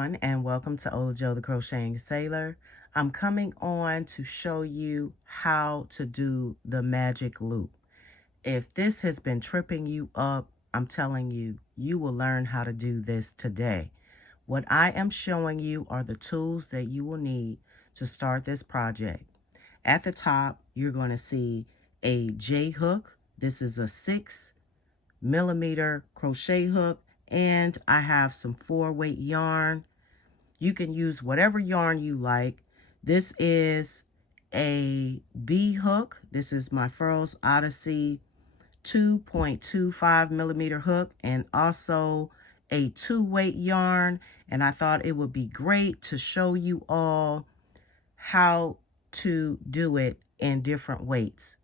everyone, and welcome to Ola Joe the Crocheting Sailor. I'm coming on to show you how to do the magic loop. If this has been tripping you up, I'm telling you, you will learn how to do this today. What I am showing you are the tools that you will need to start this project. At the top, you're going to see a J hook. This is a 6mm crochet hook. And I have some 4-weight yarn. You can use whatever yarn you like. This is a B hook. This is my FURLS Odyssey 2.25mm hook, and also a 2-weight yarn. And I thought it would be great to show you all how to do it in different weights.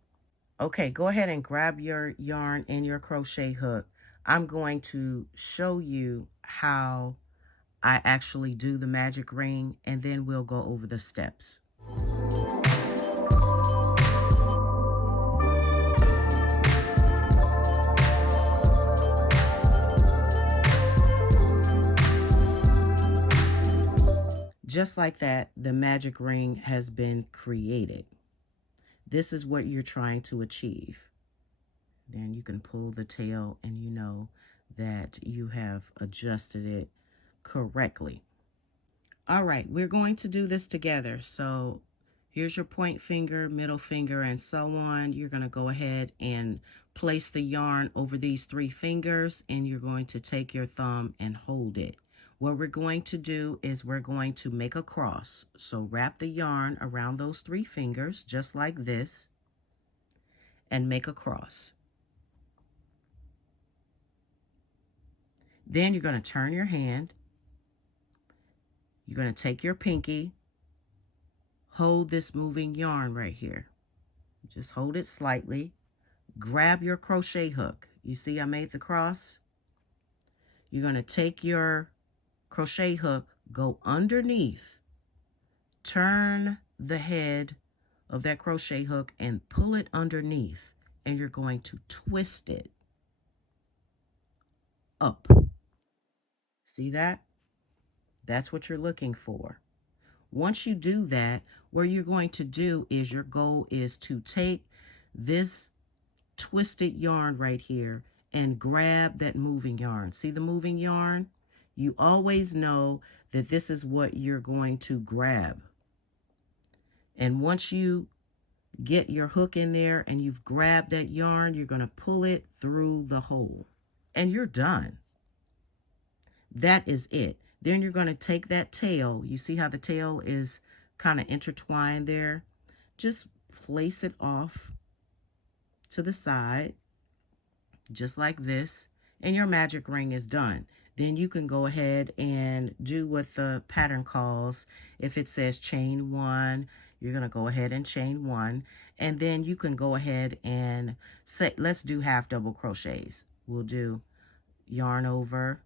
Okay, go ahead and grab your yarn and your crochet hook. I'm going to show you how I actually do the magic ring, and then we'll go over the steps. Just like that, the magic ring has been created. This is what you're trying to achieve. Then you can pull the tail and you know that you have adjusted it correctly. All right, we're going to do this together. So here's your point finger, middle finger, and so on. You're going to go ahead and place the yarn over these 3 fingers, and you're going to take your thumb and hold it. What we're going to do is we're going to make a cross. So wrap the yarn around those 3 fingers, just like this, and make a cross. Then you're going to turn your hand. You're going to take your pinky, hold this moving yarn right here. Just hold it slightly. Grab your crochet hook. You see I made the cross? You're going to take your crochet hook, go underneath, turn the head of that crochet hook and pull it underneath, and you're going to twist it up. See that? That's what you're looking for. Once you do that, what you're going to do is your goal is to take this twisted yarn right here and grab that moving yarn. See the moving yarn? You always know that this is what you're going to grab. And once you get your hook in there and you've grabbed that yarn, you're going to pull it through the hole. And you're done. That is it. Then you're going to take that tail. You see how the tail is kind of intertwined there? Just place it off to the side, just like this, and your magic ring is done. Then you can go ahead and do what the pattern calls. If it says chain 1, you're going to go ahead and chain 1. And then you can go ahead and say, let's do half double crochets. We'll do yarn over,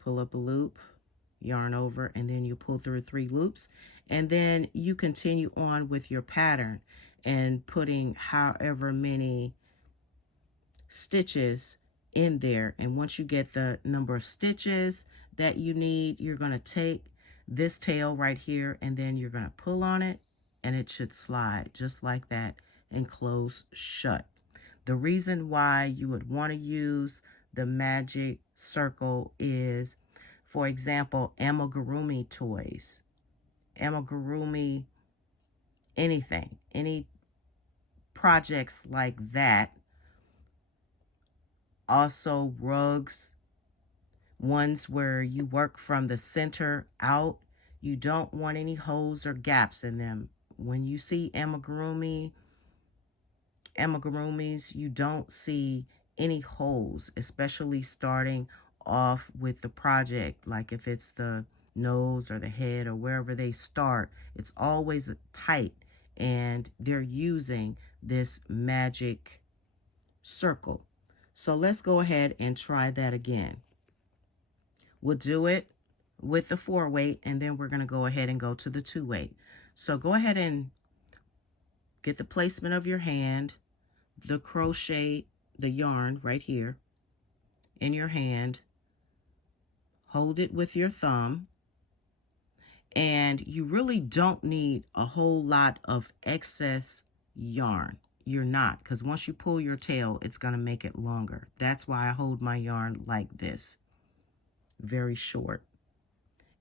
pull up a loop, yarn over, and then you pull through 3 loops. And then you continue on with your pattern and putting however many stitches in there. And once you get the number of stitches that you need, you're going to take this tail right here, and then you're going to pull on it, and it should slide just like that and close shut. The reason why you would want to use the magic circle is, for example, amigurumi toys, amigurumi anything, any projects like that. Also rugs, ones where you work from the center out. You don't want any holes or gaps in them. When you see amigurumis, you don't see any holes, especially starting off with the project. Like if it's the nose or the head or wherever they start, it's always tight, and they're using this magic circle. So let's go ahead and try that again. We'll do it with the 4-weight, and then we're going to go ahead and go to the 2-weight. So go ahead and get the placement of your hand, the crochet, the yarn right here in your hand. Hold it with your thumb. And you really don't need a whole lot of excess yarn. You're not, because once you pull your tail, it's going to make it longer. That's why I hold my yarn like this, very short.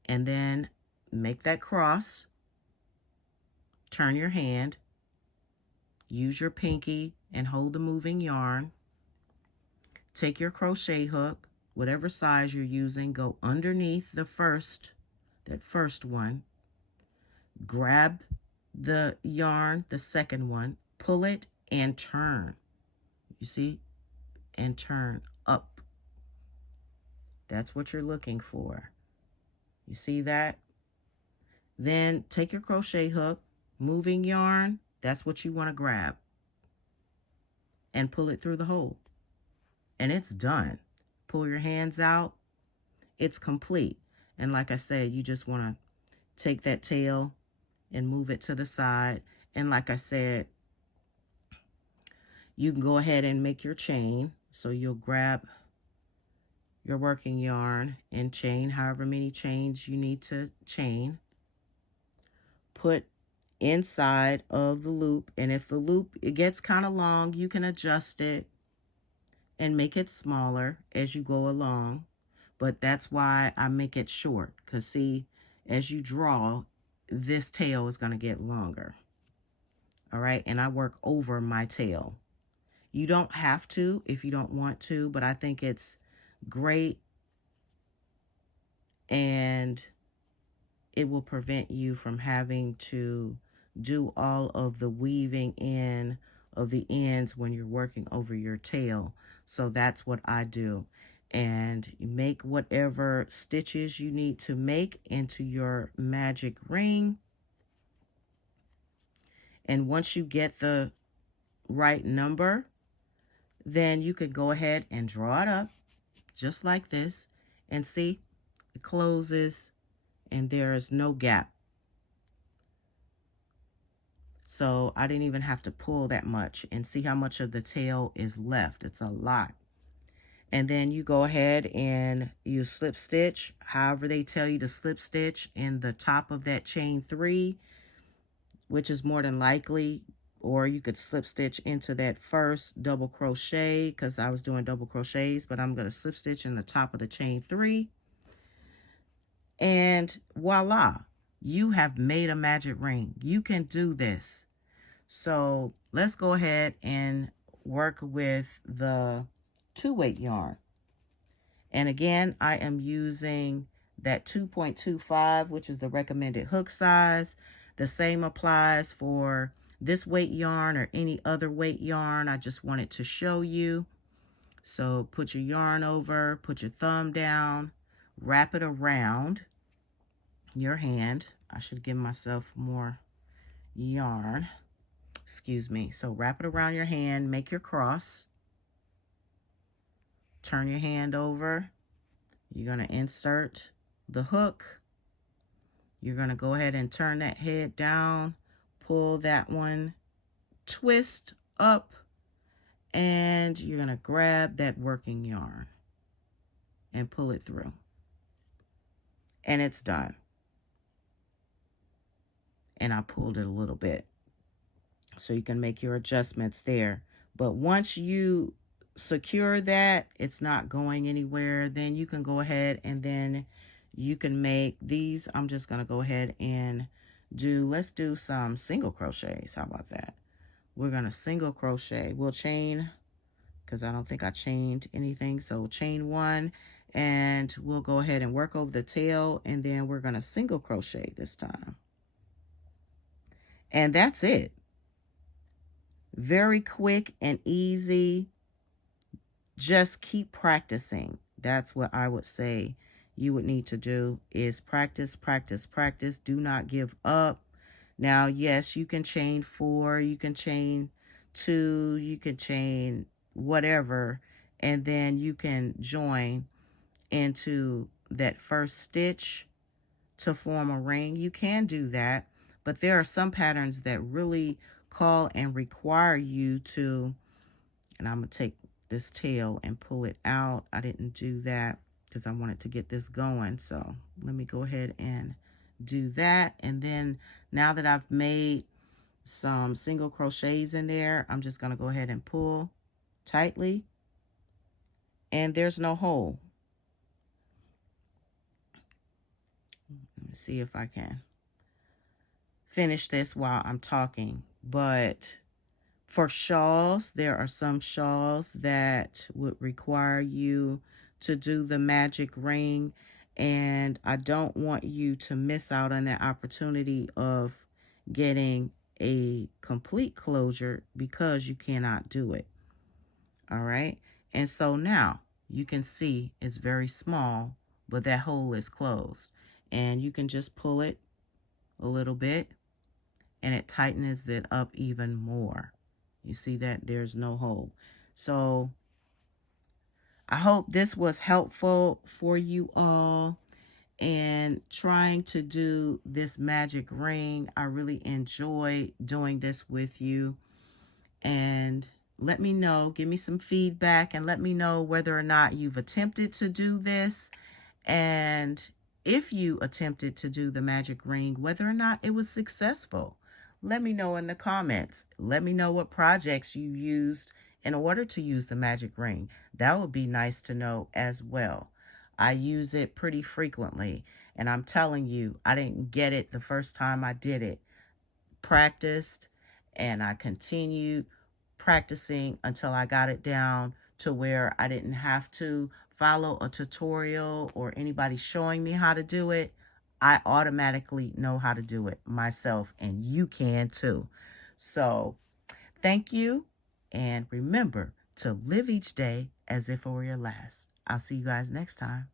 And then make that cross, turn your hand, use your pinky and hold the moving yarn. Take your crochet hook, whatever size you're using, go underneath that first one, grab the yarn, the second one, pull it and turn. You see? And turn up. That's what you're looking for. You see that? Then take your crochet hook, moving yarn, that's what you want to grab, and pull it through the hole. And it's done. Pull your hands out. It's complete. And like I said, you just want to take that tail and move it to the side. And like I said, you can go ahead and make your chain. So you'll grab your working yarn and chain however many chains you need to chain. Put inside of the loop, and if the loop it gets kind of long, you can adjust it and make it smaller as you go along. But that's why I make it short, because see, as you draw, this tail is going to get longer. All right, and I work over my tail. You don't have to if you don't want to, but I think it's great, and it will prevent you from having to do all of the weaving in of the ends when you're working over your tail. So that's what I do. And you make whatever stitches you need to make into your magic ring. And once you get the right number, then you could go ahead and draw it up just like this, and see, it closes and there is no gap. So I didn't even have to pull that much, and see how much of the tail is left. It's a lot. And then you go ahead and you slip stitch, however they tell you to slip stitch, in the top of that chain 3, which is more than likely, or you could slip stitch into that first double crochet, because I was doing double crochets, but I'm going to slip stitch in the top of the chain 3. And voila, you have made a magic ring. You can do this. So let's go ahead and work with the 2-weight yarn. And again, I am using that 2.25, which is the recommended hook size. The same applies for this weight yarn or any other weight yarn. I just wanted to show you. So put your yarn over, put your thumb down, wrap it around your hand. I should give myself more yarn. Excuse me. So wrap it around your hand, make your cross. Turn your hand over. You're going to insert the hook. You're going to go ahead and turn that head down, pull that one, twist up, and you're going to grab that working yarn and pull it through. And it's done. And I pulled it a little bit, so you can make your adjustments there. But once you secure that it's not going anywhere, then you can go ahead and then you can make these. I'm just going to go ahead and let's do some single crochets. How about that? We're going to single crochet. We'll chain, because I don't think I chained anything. So chain 1, and we'll go ahead and work over the tail, and then we're going to single crochet this time. And that's it. Very quick and easy. Just keep practicing. That's what I would say you would need to do, is practice, practice, practice. Do not give up. Now, yes, you can chain 4, you can chain 2, you can chain whatever, and then you can join into that first stitch to form a ring. You can do that, but there are some patterns that really call and require you to, and I'm going to take this tail and pull it out. I didn't do that because I wanted to get this going. So let me go ahead and do that. And then now that I've made some single crochets in there, I'm just going to go ahead and pull tightly, and there's no hole. Let me see if I can finish this while I'm talking. But for shawls, there are some shawls that would require you to do the magic ring, and I don't want you to miss out on that opportunity of getting a complete closure because you cannot do it. All right, and so now you can see it's very small, but that hole is closed, and you can just pull it a little bit and it tightens it up even more. You see that there's no hole. So I hope this was helpful for you all and trying to do this magic ring. I really enjoy doing this with you. And let me know, give me some feedback, and let me know whether or not you've attempted to do this. And if you attempted to do the magic ring, whether or not it was successful. Let me know in the comments. Let me know what projects you used in order to use the magic ring. That would be nice to know as well. I use it pretty frequently, and I'm telling you, I didn't get it the first time I did it. Practiced, and I continued practicing until I got it down to where I didn't have to follow a tutorial or anybody showing me how to do it. I automatically know how to do it myself, and you can too. So thank you, and remember to live each day as if it were your last. I'll see you guys next time.